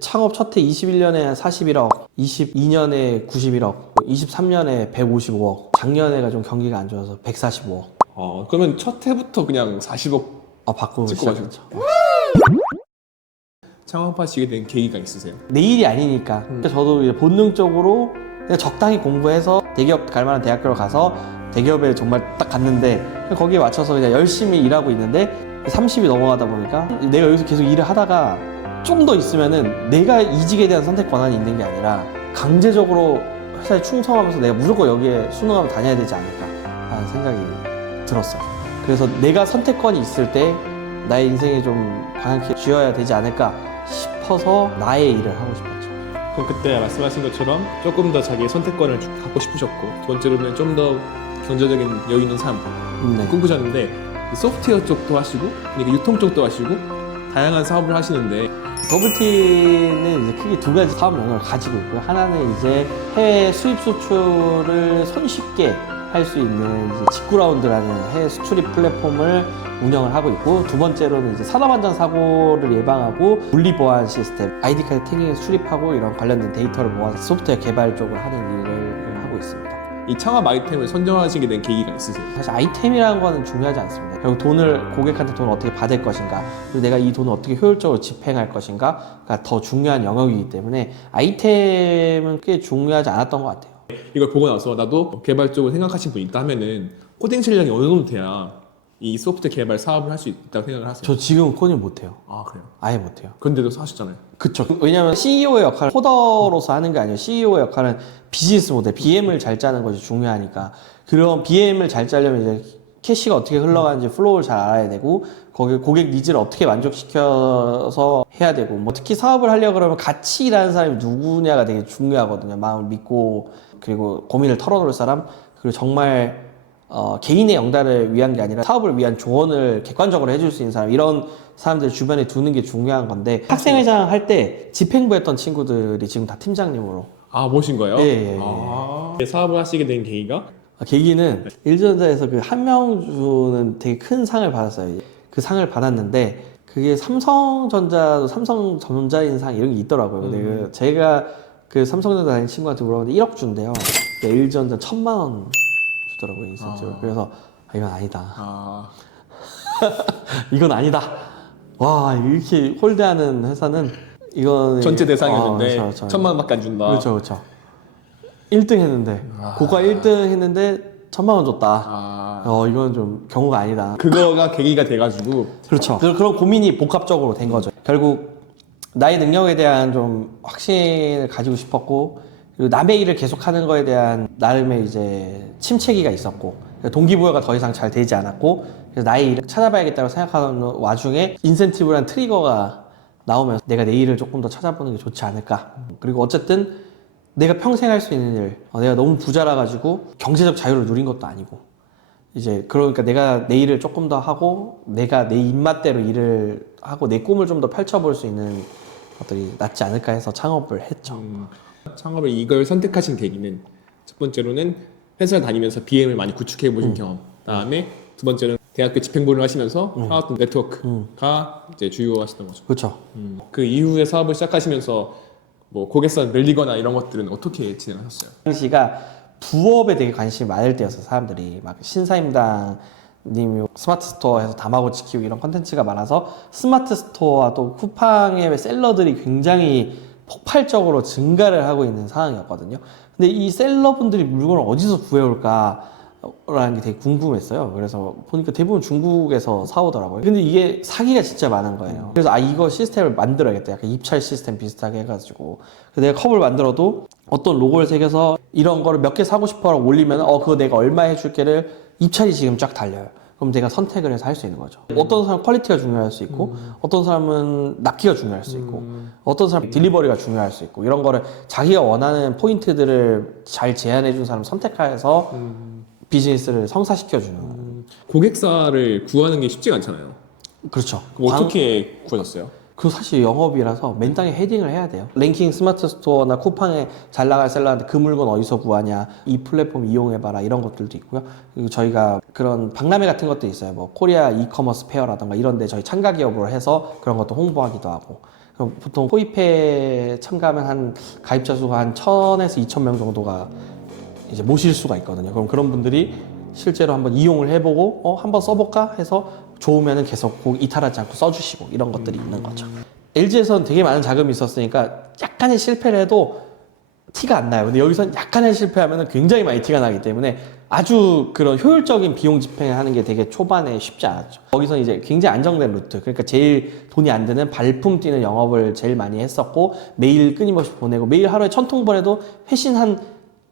창업 첫해 21년에 41억, 22년에 91억, 23년에 155억, 작년에가 좀 경기가 안 좋아서 145억. 그러면 첫 해부터 그냥 40억 바꾸고 찍고 시작했죠. 창업하시게 된 계기가 있으세요? 내 일이 아니니까. 저도 이제 본능적으로 그냥 적당히 공부해서 대기업 갈 만한 대학교를 가서 대기업에 정말 딱 갔는데 거기에 맞춰서 그냥 열심히 일하고 있는데 30이 넘어가다 보니까 내가 여기서 계속 일을 하다가 좀 더 있으면은 내가 이직에 대한 선택 권한이 있는 게 아니라 강제적으로 회사에 충성하면서 내가 무조건 여기에 순응하며 다녀야 되지 않을까 라는 생각이 들었어요. 그래서 내가 선택권이 있을 때 나의 인생에 좀 방향키 쥐어야 되지 않을까 싶어서 나의 일을 하고 싶었죠. 그럼 그때 말씀하신 것처럼 조금 더 자기의 선택권을 갖고 싶으셨고 두 번째로는 좀 더 경제적인 여유 있는 삶 네. 꿈꾸셨는데 소프트웨어 쪽도 하시고 그러니까 유통 쪽도 하시고 다양한 사업을 하시는데 버블티는 이제 크게 두 가지 사업 영역을 가지고 있고요. 하나는 이제 해외 수입 수출을 손쉽게 할 수 있는 이제 직구라운드라는 해외 수출입 플랫폼을 운영을 하고 있고, 두 번째로는 이제 산업안전 사고를 예방하고 물리 보안 시스템, 아이디 카드 태깅에 수립하고 이런 관련된 데이터를 모아서 소프트웨어 개발 쪽을 하는 일을 하고 있습니다. 이 창업 아이템을 선정하시게 된 계기가 있으세요? 사실 아이템이라는 거는 중요하지 않습니다. 결국 돈을, 고객한테 돈을 어떻게 받을 것인가, 그리고 내가 이 돈을 어떻게 효율적으로 집행할 것인가가 더 중요한 영역이기 때문에 아이템은 꽤 중요하지 않았던 것 같아요. 이걸 보고 나서 나도 개발 쪽을 생각하신 분 있다 하면은 코딩 실력이 어느 정도 돼야 이 소프트웨어 개발 사업을 할 수 있다고 생각을 하세요? 저 지금 코딩 못해요. 아 그래요? 아예 못해요. 그런데도 하셨잖아요. 그쵸. 왜냐면 CEO의 역할은 코더로서 하는 게 아니에요. CEO의 역할은 비즈니스 모델, BM을 잘 짜는 것이 중요하니까. 그런 BM을 잘 짜려면 이제 캐시가 어떻게 흘러가는지 플로우를 잘 알아야 되고, 거기 고객 니즈를 어떻게 만족시켜서 해야 되고, 뭐 특히 사업을 하려고 그러면 같이 일하는 사람이 누구냐가 되게 중요하거든요. 마음을 믿고, 그리고 고민을 털어놓을 사람, 그리고 정말 개인의 영달을 위한 게 아니라 사업을 위한 조언을 객관적으로 해줄 수 있는 사람, 이런 사람들 주변에 두는 게 중요한 건데, 학생회장 할 때 집행부 했던 친구들이 지금 다 팀장님으로. 아 모신 거예요? 예. 사업을 하시게 된 계기가? 계기는 일전자에서 그 한명주는 되게 큰 상을 받았어요. 그 상을 받았는데 그게 삼성전자도 삼성전자인상 이런 게 있더라고요. 근데 제가 그 삼성전자 다니는 친구한테 물어봤는데 1억 준대요. 일전자 1,000만 원 주더라고요, 인센티브. 그래서 이건 아니다. 이건 아니다. 와, 이렇게 홀대하는 회사는 이건 전체 대상이었는데 그렇죠. 1,000만 원밖에 안 준다. 그렇죠. 1등 했는데 고가 1등 했는데 1,000만 원 줬다. 이건 좀 경우가 아니다. 그거가 계기가 돼가지고. 그렇죠. 그런 고민이 복합적으로 된 거죠. 결국 나의 능력에 대한 좀 확신을 가지고 싶었고, 그리고 남의 일을 계속하는 거에 대한 나름의 이제 침체기가 있었고, 동기부여가 더 이상 잘 되지 않았고, 그래서 나의 일을 찾아봐야겠다고 생각하는 와중에 인센티브란 트리거가 나오면서 내가 내 일을 조금 더 찾아보는 게 좋지 않을까. 그리고 어쨌든 내가 평생 할 수 있는 일, 내가 너무 부자라 가지고 경제적 자유를 누린 것도 아니고, 이제 그러니까 내가 내 일을 조금 더 하고 내가 내 입맛대로 일을 하고 내 꿈을 좀 더 펼쳐볼 수 있는 것들이 낫지 않을까 해서 창업을 했죠. 창업을 이걸 선택하신 계기는 첫 번째로는 회사를 다니면서 BM을 많이 구축해 보신 경험, 그다음에 두 번째는 대학교 집행부를 하시면서 쌓았던 네트워크가 이제 주요하셨던 거죠. 그렇죠. 그 이후에 사업을 시작하시면서 뭐 고객사 늘리거나 이런 것들은 어떻게 진행하셨어요? 당시가 부업에 되게 관심이 많을 때였어. 사람들이 막 신사임당 님이 스마트 스토어에서 다마고치 키우고 이런 컨텐츠가 많아서 스마트 스토어와 또 쿠팡의 셀러들이 굉장히 폭발적으로 증가를 하고 있는 상황이었거든요. 근데 이 셀러분들이 물건을 어디서 구해올까 라는 게 되게 궁금했어요. 그래서 보니까 대부분 중국에서 사오더라고요. 근데 이게 사기가 진짜 많은 거예요. 그래서 이거 시스템을 만들어야겠다. 약간 입찰 시스템 비슷하게 해가지고. 그래서 내가 컵을 만들어도 어떤 로고를 새겨서 이런 거를 몇 개 사고 싶어라고 올리면 그거 내가 얼마 해줄게를 입찰이 지금 쫙 달려요. 그럼 내가 선택을 해서 할 수 있는 거죠. 어떤 사람은 퀄리티가 중요할 수 있고, 어떤 사람은 납기가 중요할 수 있고, 어떤 사람은 딜리버리가 중요할 수 있고, 이런 거를 자기가 원하는 포인트들을 잘 제안해준 사람 선택해서 비즈니스를 성사시켜주는. 고객사를 구하는 게 쉽지가 않잖아요. 그렇죠. 그럼 어떻게 구하셨어요? 그거 사실 영업이라서 맨땅에 헤딩을 해야 돼요. 랭킹 스마트 스토어나 쿠팡에 잘 나갈 셀러한테 그 물건 어디서 구하냐, 이 플랫폼 이용해봐라, 이런 것들도 있고요. 그리고 저희가 그런 박람회 같은 것도 있어요. 뭐 코리아 이커머스 페어라던가 이런 데 저희 참가 기업으로 해서 그런 것도 홍보하기도 하고. 그럼 보통 호입회 참가하면 한 가입자 수가 한 1000에서 2000명 정도가 이제 모실 수가 있거든요. 그럼 그런 분들이 실제로 한번 이용을 해보고 한번 써볼까 해서 좋으면은 계속 이탈하지 않고 써주시고 이런 것들이 있는 거죠. LG에서는 되게 많은 자금이 있었으니까 약간의 실패를 해도 티가 안 나요. 근데 여기서는 약간의 실패하면 굉장히 많이 티가 나기 때문에 아주 그런 효율적인 비용 집행을 하는 게 되게 초반에 쉽지 않았죠. 거기서는 이제 굉장히 안정된 루트, 그러니까 제일 돈이 안 드는 발품 뛰는 영업을 제일 많이 했었고, 메일 끊임없이 보내고, 매일 하루에 1000통 보내도 회신 한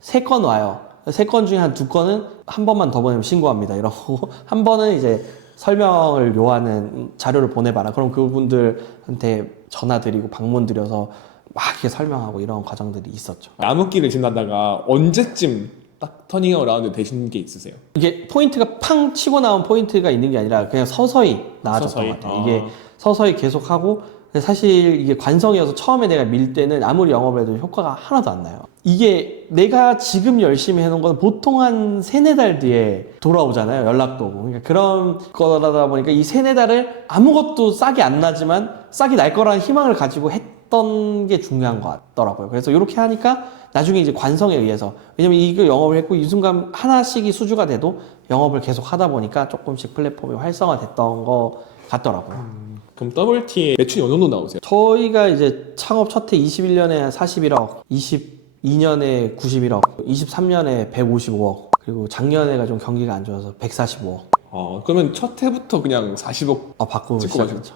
3건 와요. 3건 중에 한 2건은 한 번만 더 보내면 신고합니다 이러고, 한 번은 이제 설명을 요하는 자료를 보내봐라. 그럼 그분들한테 전화 드리고 방문 드려서 막 이렇게 설명하고 이런 과정들이 있었죠. 암흑기를 지나다가 언제쯤 딱 터닝 어라운드 되신 게 있으세요? 이게 포인트가 팡 치고 나온 포인트가 있는 게 아니라 그냥 서서히 나아졌던 것 같아요. 이게 서서히 계속하고, 근데 사실 이게 관성이어서 처음에 내가 밀 때는 아무리 영업을 해도 효과가 하나도 안 나요. 이게 내가 지금 열심히 해놓은 건 보통 한 3-4달 뒤에 돌아오잖아요. 연락도 오고. 그러니까 그런 거다 보니까 이 3-4달을 아무것도 싹이 안 나지만 싹이 날 거라는 희망을 가지고 했던 게 중요한 것 같더라고요. 그래서 이렇게 하니까 나중에 이제 관성에 의해서, 왜냐면 이거 영업을 했고 이 순간 하나씩이 수주가 돼도 영업을 계속 하다 보니까 조금씩 플랫폼이 활성화됐던 것 같더라고요. 그럼 WT의 매출이 어느 정도 나오세요? 저희가 이제 창업 첫 해 21년에 41억, 22년에 91억, 23년에 155억, 그리고 작년에가 좀 경기가 안 좋아서 145억. 그러면 첫 해부터 그냥 40억 바꾸고 찍고 시작했죠.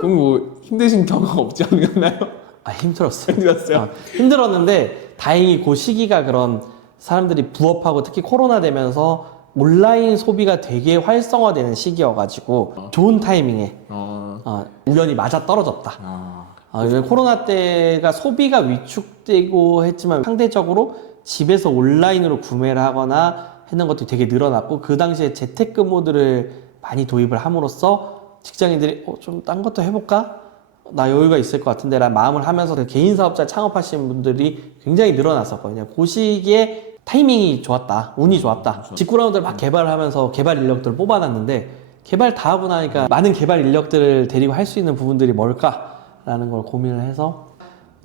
그럼 뭐 힘드신 경험 없지 않나요? 힘들었어요. 힘들었어요? 힘들었는데 다행히 그 시기가 그런 사람들이 부업하고 특히 코로나 되면서 온라인 소비가 되게 활성화되는 시기여가지고 좋은 타이밍에 우연히 맞아 떨어졌다. 코로나 때가 소비가 위축되고 했지만 상대적으로 집에서 온라인으로 구매를 하거나 했는 것도 되게 늘어났고, 그 당시에 재택근무들을 많이 도입을 함으로써 직장인들이 좀 딴 것도 해볼까? 나 여유가 있을 것 같은데 라는 마음을 하면서 개인 사업자 창업하시는 분들이 굉장히 늘어났었거든요. 그 시기에 타이밍이 좋았다, 운이 좋았다. 직구라운드를 막 개발을 하면서 개발 인력들을 뽑아놨는데, 개발 다 하고 나니까 많은 개발 인력들을 데리고 할 수 있는 부분들이 뭘까라는 걸 고민을 해서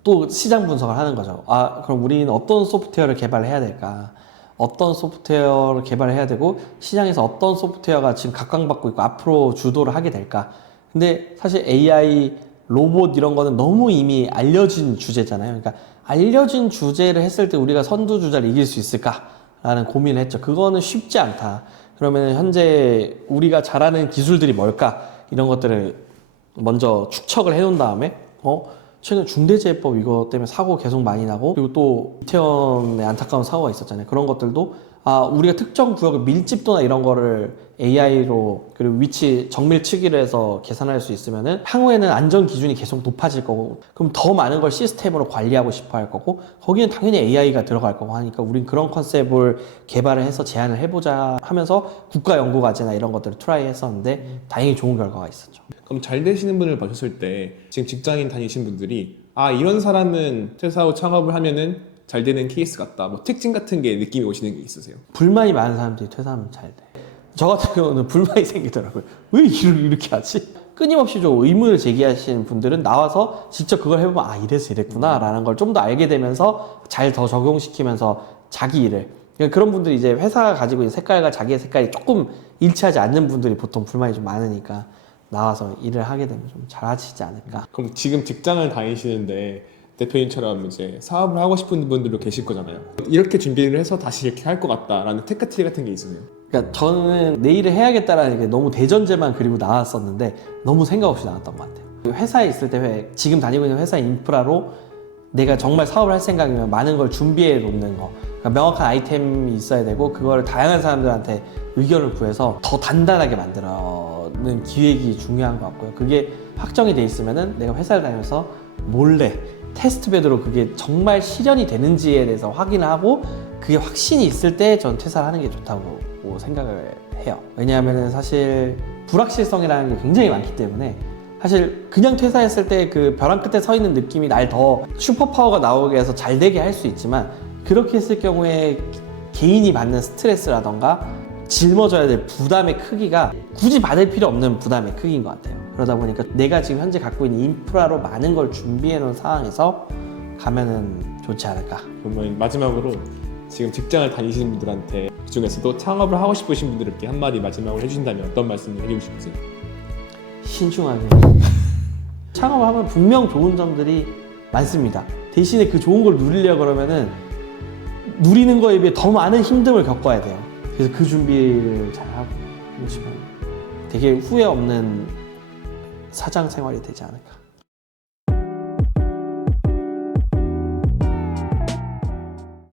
또 시장 분석을 하는 거죠. 그럼 우리는 어떤 소프트웨어를 개발해야 될까? 어떤 소프트웨어를 개발해야 되고, 시장에서 어떤 소프트웨어가 지금 각광받고 있고 앞으로 주도를 하게 될까? 근데 사실 AI, 로봇 이런 거는 너무 이미 알려진 주제잖아요. 그러니까 알려진 주제를 했을 때 우리가 선두주자를 이길 수 있을까라는 고민을 했죠. 그거는 쉽지 않다. 그러면 현재 우리가 잘하는 기술들이 뭘까? 이런 것들을 먼저 축척을 해놓은 다음에 최근 중대재해법 이거 때문에 사고 계속 많이 나고, 그리고 또 이태원에 안타까운 사고가 있었잖아요. 그런 것들도 우리가 특정 구역의 밀집도나 이런 거를 AI로, 그리고 위치 정밀치기를 해서 계산할 수 있으면은 향후에는 안전 기준이 계속 높아질 거고, 그럼 더 많은 걸 시스템으로 관리하고 싶어 할 거고, 거기는 당연히 AI가 들어갈 거고 하니까 우린 그런 컨셉을 개발을 해서 제안을 해보자 하면서 국가연구과제나 이런 것들을 트라이 했었는데 다행히 좋은 결과가 있었죠. 그럼 잘 되시는 분을 보셨을 때 지금 직장인 다니신 분들이 이런 사람은 퇴사 후 창업을 하면은 잘 되는 케이스 같다, 뭐 특징 같은 게 느낌이 오시는 게 있으세요? 불만이 많은 사람들이 퇴사하면 잘 돼. 저 같은 경우는 불만이 생기더라고요. 왜 이렇게 하지? 끊임없이 좀 의문을 제기하시는 분들은 나와서 직접 그걸 해보면 이래서 이랬구나 라는 걸 좀 더 알게 되면서 잘 더 적용시키면서 자기 일을, 그러니까 그런 분들이 이제 회사가 가지고 있는 색깔과 자기의 색깔이 조금 일치하지 않는 분들이 보통 불만이 좀 많으니까 나와서 일을 하게 되면 좀 잘하시지 않을까. 그럼 지금 직장을 다니시는데 대표님처럼 이제 사업을 하고 싶은 분들도 계실 거잖아요. 이렇게 준비를 해서 다시 이렇게 할 것 같다라는 테크트리 같은 게 있으세요? 그러니까 저는 내 일을 해야겠다라는 게 너무 대전제만 그리고 나왔었는데 너무 생각 없이 나왔던 것 같아요. 회사에 있을 때 지금 다니고 있는 회사 인프라로 내가 정말 사업을 할 생각이면 많은 걸 준비해 놓는 거, 그러니까 명확한 아이템이 있어야 되고, 그걸 다양한 사람들한테 의견을 구해서 더 단단하게 만드는 기획이 중요한 것 같고요. 그게 확정이 돼 있으면은 내가 회사를 다니면서 몰래 테스트베드로 그게 정말 실현이 되는지에 대해서 확인을 하고, 그게 확신이 있을 때 전 퇴사를 하는 게 좋다고 생각을 해요. 왜냐하면 사실 불확실성이라는 게 굉장히 많기 때문에, 사실 그냥 퇴사했을 때 그 벼랑 끝에 서 있는 느낌이 날 더 슈퍼파워가 나오게 해서 잘 되게 할 수 있지만, 그렇게 했을 경우에 개인이 받는 스트레스라던가 짊어져야 될 부담의 크기가 굳이 받을 필요 없는 부담의 크기인 것 같아요. 그러다 보니까 내가 지금 현재 갖고 있는 인프라로 많은 걸 준비해 놓은 상황에서 가면은 좋지 않을까. 그러면 마지막으로 지금 직장을 다니시는 분들한테 그중에서도 창업을 하고 싶으신 분들께 한마디 마지막으로 해주신다면 어떤 말씀을 해주고 싶으세요? 신중하게. 창업하면 분명 좋은 점들이 많습니다. 대신에 그 좋은 걸 누리려고 그러면은 누리는 거에 비해 더 많은 힘듦을 겪어야 돼요. 그래서 그 준비를 잘 하고 하시면 되게 후회 없는 사장 생활이 되지 않을까.